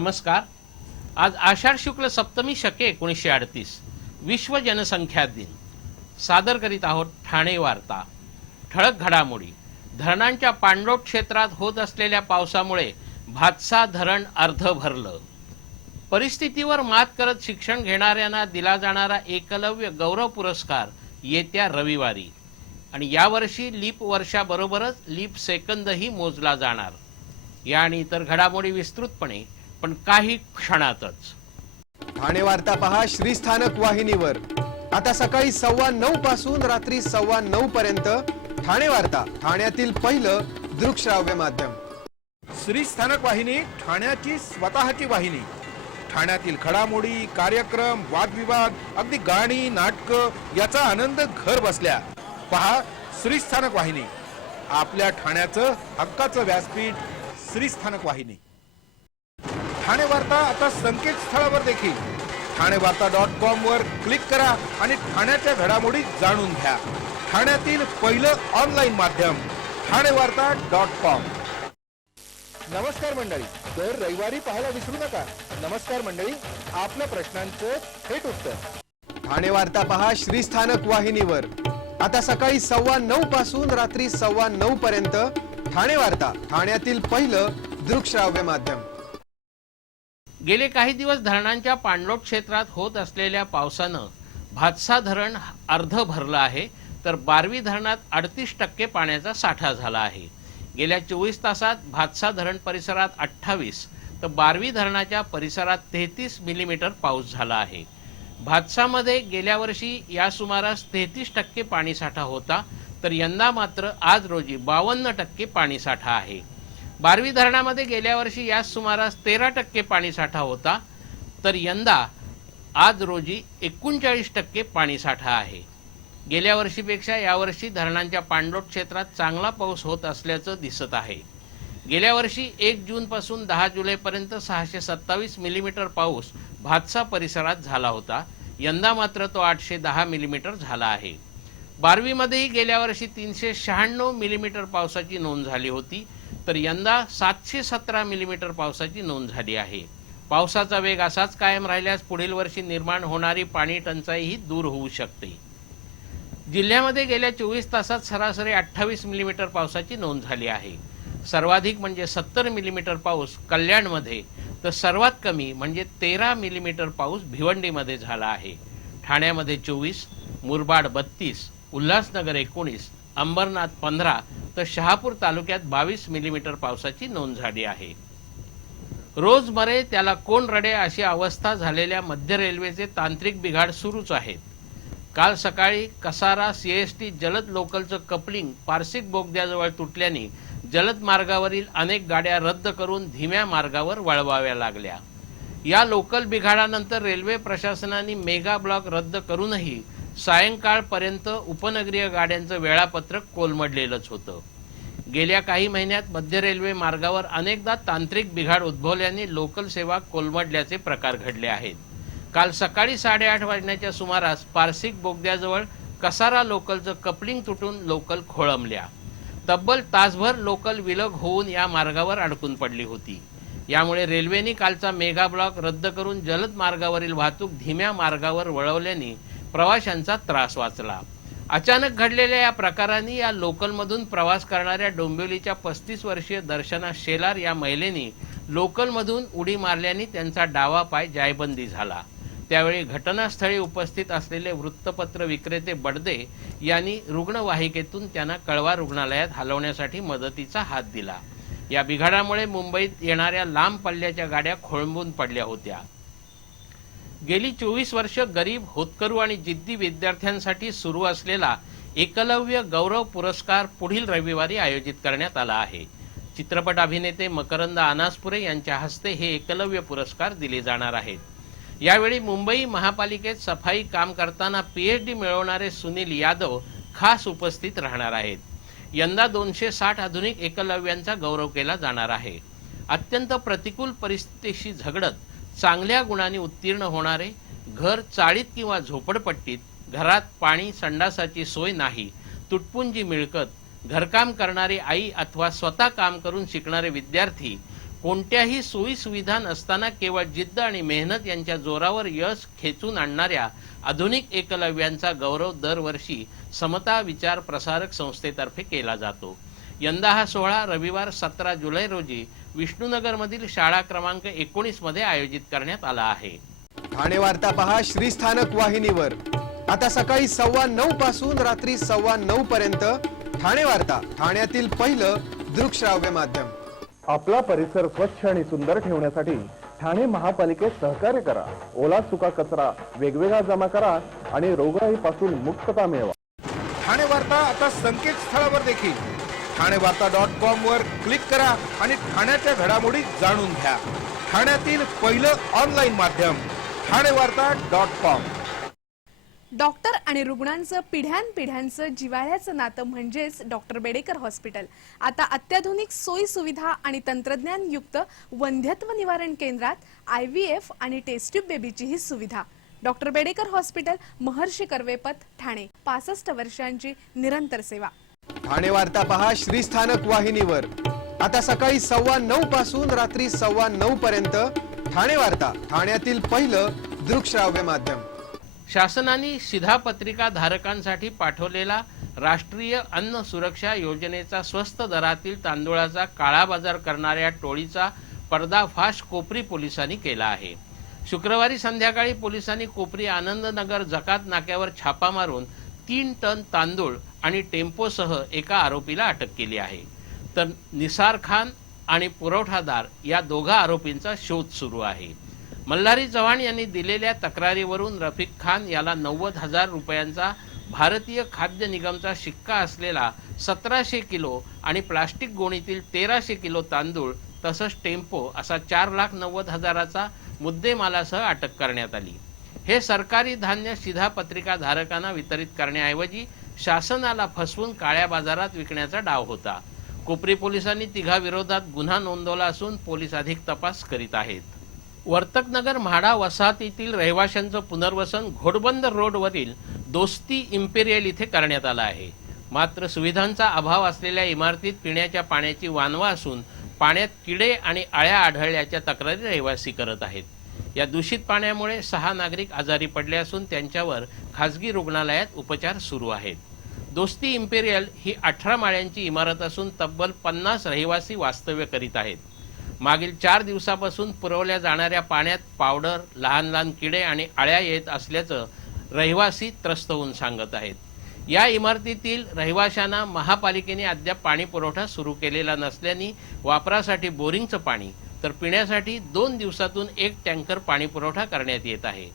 नमस्कार। आज आषाढ शुक्ल सप्तमी शके 1938 विश्व जनसंख्या दिन। सादर करीत आहोत ठाणे वार्ता। ठळक घडामोडी। धरणांच्या पाणलोट क्षेत्रात होत असलेल्या पावसामुळे भातसा धरण अर्ध भरलं। परिस्थितीवर मात करत शिक्षण घेणाऱ्यांना दिला जाणारा एकलव्य गौरव पुरस्कार येत्या रविवारी आणि यावर्षी लीप वर्षाबरोबरच लीप सेकंदही मोजला जाणार। या आणि इतर घडामोडी विस्तृतपणे पण काही क्षणातच। ठाणे वार्ता पहा श्रीस्थानक वाहिनीवर। आता सकाळी 9:15 पासून रात्री 9:15 पर्यंत ठाणे वार्ता, ठाण्यातील पहिलं दृकश्राव्य माध्यम। श्रीस्थानक वाहिनी ठाण्याची स्वतःची वाहिनी। ठाण्यातील घडामोडी, कार्यक्रम, वादविवाद, अगदी गाणी, नाटक याचा आनंद घर बसल्या पहा श्रीस्थानक वाहिनी। आपल्या ठाण्याचं हक्काचं व्यासपीठ श्रीस्थानक वाहिनी। ठाणे वार्ता आता संकेतस्थळावर देखील ठाणेवार्ता.com वर क्लिक करा आणि ठाण्याच्या घडामोडी जाणून घ्या। ठाण्यातील पहिलं ऑनलाईन माध्यम ठाणेवार्ता.com। नमस्कार मंडळी, दर रविवारी पाहायला विसरू नका। नमस्कार मंडळी, आपल्या प्रश्नांचं थेट उत्तर। ठाणे वार्ता पहा श्रीस्थानक वाहिनीवर। आता सकाळी 9:15 पासून रात्री 9:15 पर्यंत ठाणे वार्ता, ठाण्यातील पहिलं दृकश्राव्य माध्यम। गेले काही दिवस धरणांच्या पाणलोट क्षेत्रात होत असलेल्या पावसानं भातसा धरण अर्ध भरलं आहे, तर बारवी धरणात 38% पाण्याचा साठा झाला आहे। गेल्या 24 तासात भातसा धरण परिसरात 28 तर बारवी धरणाच्या परिसरात 33 मिलीमीटर पाऊस झाला आहे। भातसामध्ये गेल्या वर्षी या सुमारास 33% पाणीसाठा होता, तर यंदा मात्र आज रोजी 52% पाणीसाठा आहे। बारवी धरणामध्ये गेल्या वर्षी या सुमारास 13% पाणीसाठा होता, तर यंदा आज रोजी 39% पाणीसाठा आहे। गेल्या वर्षीपेक्षा यावर्षी धरणांच्या पाणलोट क्षेत्रात चांगला पाऊस होत असल्याचं दिसत आहे। गेल्या वर्षी 1 जूनपासून 10 जुलैपर्यंत 627 मिलीमीटर पाऊस भातसा परिसरात झाला होता, यंदा मात्र तो 810 मिलीमीटर झाला आहे। बारवीमध्येही गेल्या वर्षी 396 मिलीमीटर पावसाची नोंद झाली होती, तर यंदा 717 मिलीमीटर पावसाची नोंद झाली आहे। पावसाचा वेग असाच कायम राहिल्यास पुढील वर्षी निर्माण होणारी पाणी टंचाईही दूर होऊ शकते। जिल्ह्यामध्ये गेल्या 24 तासात सरासरी 28 मिलीमीटर पावसाची नोंद झाली आहे। सर्वाधिक म्हणजे 70 मिलीमीटर पाऊस कल्याणमध्ये, तर सर्वात कमी म्हणजे 13 मिलीमीटर पाऊस भिवंडीमध्ये झाला आहे। ठाण्यामध्ये 24, मुरबाड 32, उल्हासनगर 19, अंबरनाथ 15 तर शहापूर तालुक्यात 22 मिलीमीटर पावसाची नोंद झाली आहे। रोज मरे त्याला कोण रडे अशी अवस्था झालेल्या मध्य रेल्वेचे तांत्रिक बिघाड सुरूच आहेत। काल सकाळी कसारा CST जलद लोकलचं कपलिंग पारसिक बोगद्याजवळ तुटल्याने जलद मार्गावरील अनेक गाड्या रद्द करून धीम्या मार्गावर वळवाव्या लागल्या। या लोकल बिघाडानंतर रेल्वे प्रशासनाने मेगा ब्लॉक रद्द करूनही सायंकाळपर्यंत उपनगरीय गाड्यांचं वेळापत्रक कोलमडलेलंच होतं। गेल्या काही महिन्यात मध्य रेल्वे मार्गावर अनेकदा तांत्रिक बिघाड उद्भवल्याने लोकल सेवा कोलमडल्याचे प्रकार घडले आहेत। काल सकाळी 8:30 वाजण्याच्या सुमारास पारसिक बोगद्याजवळ कसारा लोकलचं कपलिंग तुटून लोकल खोळंबल्या। तब्बल तासभर लोकल विलग होऊन या मार्गावर अडकून पडली होती। यामुळे रेल्वेने कालचा मेगा ब्लॉक रद्द करून जलद मार्गावरील वाहतूक धीम्या मार्गावर वळवल्याने प्रवाशांचा त्रास वाचला। अचानक घडलेल्या या प्रकाराने या लोकलमधून प्रवास करणाऱ्या डोंबिवलीच्या 35 वर्षीय दर्शना शेलार या महिलेने लोकलमधून उडी मारल्याने त्यांचा डावा पाय जायबंदी झाला। त्यावेळी घटनास्थळी उपस्थित असलेले वृत्तपत्र विक्रेते बडदे यांनी रुग्णवाहिकेतून त्यांना कळवा रुग्णालयात हलवण्यासाठी मदतीचा हात दिला। या बिघाडामुळे मुंबईत येणाऱ्या लांब पल्ल्याच्या गाड्या खोळंबून पडल्या होत्या। गेली 24 वर्ष गरीब, होतकरू आणि जिद्दी विद्यार्थ्यांसाठी सुरू असलेला एकलव्य गौरव पुरस्कार पुढील रविवारी आयोजित करण्यात आला आहे। चित्रपट अभिनेते मकरंद अनासपुरे यांच्या हस्ते हे एकलव्य पुरस्कार दिले जाणार आहेत। यावेळी मुंबई महापालिकेत सफाई काम करताना PhD मिळवणारे सुनील यादव खास उपस्थित राहणार आहेत। यंदा 260 आधुनिक एकलव्यांचा गौरव केला जाणार आहे। अत्यंत प्रतिकूल परिस्थितीशी झगडत चांगल्या गुणांनी उत्तीर्ण होणारे, घर चाळीत किंवा झोपडपट्टीत, घरात पाणी संडासाची सोय नाही, तुटपुंजी मिळकत, घरकाम करणारी आई अथवा स्वतः काम करून शिकणारे विद्यार्थी, कोणत्याही सोयी सुविधा नसताना केवळ जिद्द आणि मेहनत यांच्या जोरावर यश खेचून आणणाऱ्या आधुनिक एकलव्यांचा गौरव दरवर्षी समता विचार प्रसारक संस्थेतर्फे केला जातो। यंदा हा सोहळा रविवार 17 जुलै रोजी विष्णुनगरमधील शाळा क्रमांक 19 मध्ये आयोजित करण्यात आला आहे। ठाणे वार्ता पहा श्रीस्थानक वाहिनीवर। आता सकाळी 9:15 पासून रात्री 9:15 पर्यंत ठाणे वार्ता, ठाण्यातील पहिलं दृकश्राव्य माध्यम। आपला परिसर स्वच्छ आणि सुंदर ठेवण्यासाठी ठाणे महापालिकेत सहकार्य करा। ओला सुका कचरा वेगवेगळा जमा करा आणि रोगराईपासून मुक्तता मिळवा। ठाणे वार्ता आता संकेतस्थळावर देखील ठाणेवार्ता.com वर क्लिक करा आणि ठाण्याच्या घडामोडी जाणून घ्या। ठाण्यातील पहिलं ऑनलाईन माध्यम ठाणेवार्ता.com। डॉक्टर आणि रुग्णांचं पिढ्यानपिढ्यांचं जिव्हाळ्याचं नातं म्हणजेच डॉक्टर बेडेकर हॉस्पिटल। आता अत्याधुनिक सोयी सुविधा आणि तंत्रज्ञान युक्त वंध्यत्व निवारण केंद्रात IVF आणि टेस्ट ट्यूब बेबीची ही सुविधा। डॉक्टर बेडेकर हॉस्पिटल, महर्षी कर्वेपथ, ठाणे। 65 वर्षांची निरंतर सेवा। ठाणे वार्ता पहा श्रीस्थानक वाहिनीवर। आता सकाळी 9:15 पासून रात्री 9:15 पर्यंत ठाणे वार्ता, ठाण्यातील पहिलं दृकश्राव्य माध्यम। शासनाने शिधापत्रिका धारकांसाठी पाठवलेला राष्ट्रीय अन्न सुरक्षा योजनेचा स्वस्त दरातील तांदूळाचा काळा बाजार करणाऱ्या टोळीचा पर्दाफाश कोपरी पोलिसांनी केला आहे। शुक्रवारी संध्याकाळी पोलिसांनी कोपरी आनंदनगर जकात नाक्यावर छापा मारून 3 टन तांदूळ आणि टेम्पोसह एका आरोपीला अटक केली आहे। तर निसार खान आणि पुरवठादार या दोघा आरोपींचा शोध सुरू आहे। मल्हारी चव्हाण यांनी दिलेल्या तक्रारीवरून रफिक खान याला 90,000 रुपयांचा भारतीय खाद्य निगमचा शिक्का असलेला 1700 किलो आणि प्लास्टिक गोणीतील 1300 किलो तांदूळ तसंच टेम्पो असा 4,90,000चा मुद्देमालासह अटक करण्यात आली। हे सरकारी धान्य शिधापत्रिका धारकांना वितरित करण्याऐवजी शासनाला फसवून काळ्या बाजारात विकण्याचा डाव होता। कोपरी पोलिसांनी तिघाविरोधात गुन्हा नोंदवला असून पोलीस अधिक तपास करीत आहेत। वर्तकनगर म्हाडा वसाहतीतील रहिवाशांचं पुनर्वसन घोडबंदर रोडवरील दोस्ती इम्पेरियल इथे करण्यात आलं आहे। मात्र सुविधांचा अभाव असलेल्या इमारतीत पिण्याच्या पाण्याची वानवा असून पाण्यात किडे आणि अळ्या आढळल्याच्या तक्रारी रहिवासी करत आहेत। या दूषित पाण्यामुळे 6 नागरिक आजारी पडले असून त्यांच्यावर खासगी रुग्णालयात उपचार सुरू आहेत। दोस्ती इम्पेरियल ही 18 माळ्यांची इमारत असून तब्बल 50 रहिवासी वास्तव्य करीत आहेत। मागील 4 दिवसापासून पुरवल्या जाणाऱ्या पाण्यात पावडर, लहान लहान किडे आणि अळ्या येत असल्याचं रहिवासी त्रस्त होऊन सांगत आहेत। या इमारतीतील रहिवाशांना महापालिकेने अद्याप पाणी पुरवठा सुरू केलेला नसल्याने वापरासाठी बोरिंगचं पाणी तर पिण्यासाठी 2 दिवसातून 1 टँकर पाणी पुरवठा करण्यात येत आहे।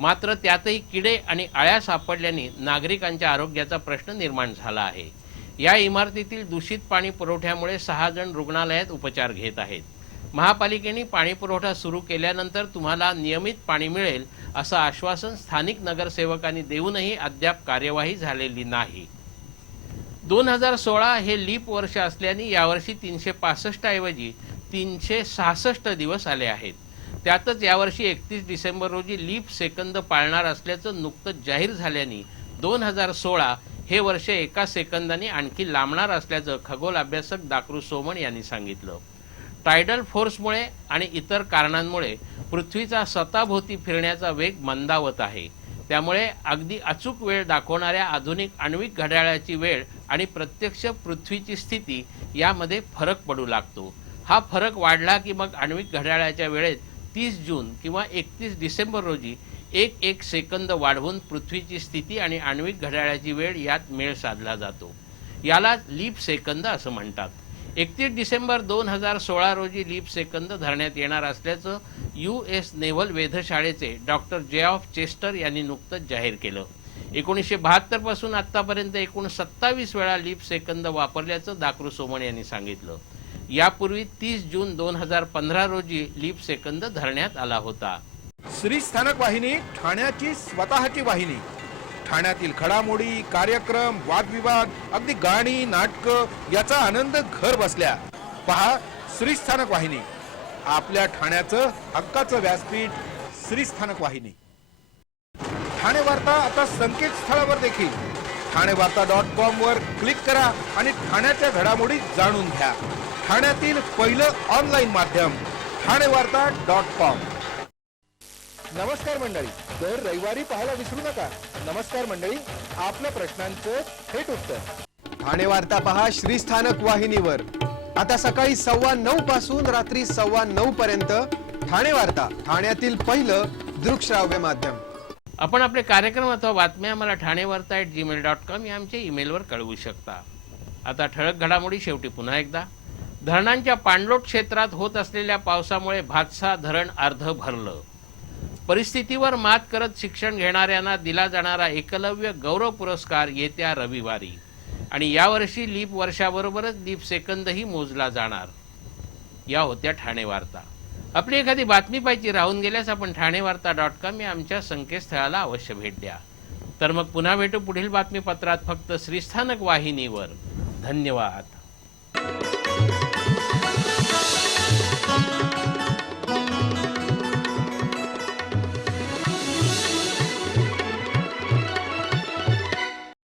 मात्र त्यातही किडे आणि अळ्या सापडल्याने नागरिकांच्या आरोग्याचा प्रश्न निर्माण झाला आहे। या इमारतीतील दूषित पाणी पुरवठ्यामुळे 6 जण रुग्णालयात उपचार घेत आहेत। महापालिकेने पाणी पुरवठा सुरू केल्यानंतर तुम्हाला नियमित पाणी मिळेल असं आश्वासन स्थानिक नगरसेवकांनी देऊनही अद्याप कार्यवाही झालेली नाही। 2016 हे लीप वर्ष असल्याने यावर्षी 365 ऐवजी 366 दिवस आले आहेत। त्यातच यावर्षी 31 डिसेंबर रोजी लीप सेकंद पाळणार असल्याचं नुकतंच जाहीर झाल्याने 2016 हे वर्ष 1 सेकंदाने आणखी लांबणार असल्याचं खगोल अभ्यासक दाकरू सोमण यांनी सांगितलं। टायडल फोर्समुळे आणि इतर कारणांमुळे पृथ्वीचा स्वतःभोवती फिरण्याचा वेग मंदावत आहे। त्यामुळे अगदी अचूक वेळ दाखवणाऱ्या आधुनिक आण्विक घड्याळाची वेळ आणि प्रत्यक्ष पृथ्वीची स्थिती यामध्ये फरक पडू लागतो। हा फरक वाढला की मग आण्विक घड्याळाच्या वेळेत 30 जून किंवा 31 डिसेंबर रोजी 1 सेकंद वाढवून पृथ्वीची स्थिती आणि आण्विक घड्याळाची वेळ यात मेळ साधला जातो। याला लीप सेकंद असं म्हणतात। 31 डिसेंबर 2016 रोजी लीप सेकंद धरण्यात येणार असल्याचं US नेव्हल वेधशाळेचे डॉक्टर जेऑफ चेस्टर यांनी नुकतंच जाहीर केलं। 1972 पासून आतापर्यंत एकूण 27 वेळा लीप सेकंद वापरल्याचं दाकरू सोमण यांनी सांगितलं। यापूर्वी 30 जून 2015 रोजी लीप सेकंद धरण्यात आला होता। श्रीस्थानक वाहिनी, ठाण्याची स्वतःची वाहिनी। ठाण्यातील घडामोडी, कार्यक्रम, वादविवाद, अगदी गाणी, नाटकं याचा आनंद घर बसल्या पहा श्रीस्थानक वाहिनी। आपल्या ठाण्याचं हक्काचं व्यासपीठ श्रीस्थानक वाहिनी। ठाणे वार्ता आता संकेतस्थळावर देखील ठाणेवार्ता.com वर क्लिक करा आणि ठाण्याच्या घडामोडी जाणून घ्या. ठाण्यातील पहिलं ऑनलाईन माध्यम ठाणेवार्ता.com. नमस्कार मंडळी, दर रविवारी पाहायला विसरू नका. नमस्कार मंडळी, आपल्या प्रश्नांचं थेट उत्तर ठाणे वार्ता पहा श्रीस्थानक वाहिनीवर. आता सकाळी 9:15 पासून रात्री 9:15 पर्यंत. ठाणे वार्ता, ठाण्यातील पहिलं दृकश्राव्य माध्यम. आपण आपले कार्यक्रम अथवा बातम्या आम्हाला ठाणेवार्ता@gmail.com या आमच्या ईमेलवर कळवू शकता. आता ठळक घडामोडी शेवटी पुन्हा एकदा. धरणांच्या पाणलोट क्षेत्रात होत असलेल्या पावसामुळे भातसा धरण अर्ध भरलं. परिस्थितीवर मात करत शिक्षण घेणाऱ्यांना दिला जाणारा एकलव्य गौरव पुरस्कार येत्या रविवारी. आणि यावर्षी लीप वर्षाबरोबरच लीप सेकंदही मोजला जाणार. या होत्या ठाणे वार्ता. आपली एखादी बातमी पाहिजे राहून गेल्यास आपण ठाणेवार्ता.com या आमच्या संकेतस्थळाला अवश्य भेट द्या. तर मग पुन्हा भेटू पुढील बातमीपत्रात, फक्त श्रीस्थानक वाहिनीवर. धन्यवाद.